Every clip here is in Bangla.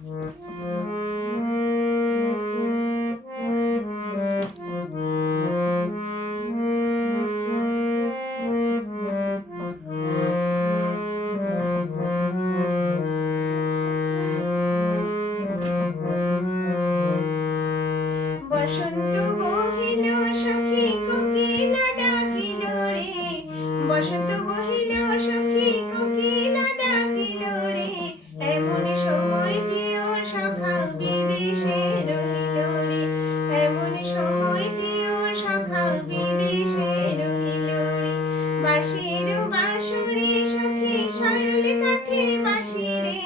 বসন্ত বহিল সখী কোকিলা ডাকিল রে। বসন্ত বহিল বাঁশি রে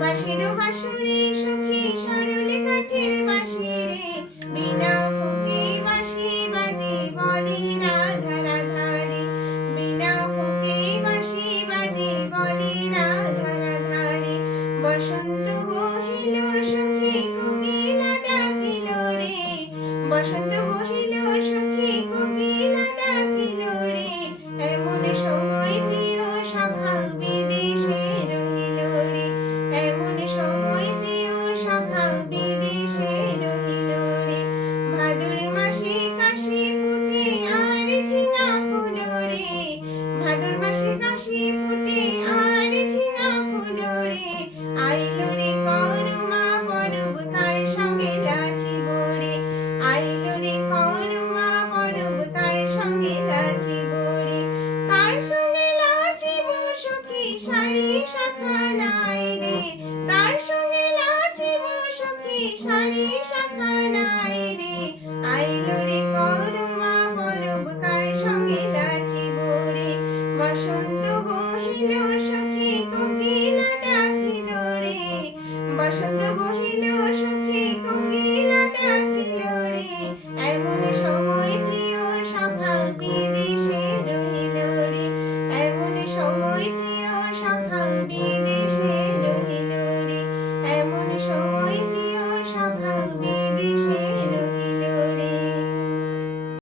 বাঁশির বাঁশুরে সখী সরল কাঠের বাঁশি রে বিনা ফুকে বাঁশি বাজে বলে রাধা রাধারে, বিনা ফুকে বাঁশি বাজে বলে রাধা রাধারে। বসন্ত বহিল সখী কোকিলা ডাকিল রে, বসন্ত বহিল সখী কোকিলা ডাকিল শাড়ি শাখা নাই রে তার সঙ্গে নাচিব সখী শাড়ি শাখা নাই রে আইলো রে করমা পরব, কার সঙ্গে নাচিব রে? বসন্ত বহিল সখী, কোকিল ডাকিল রে। বসন্ত বহিল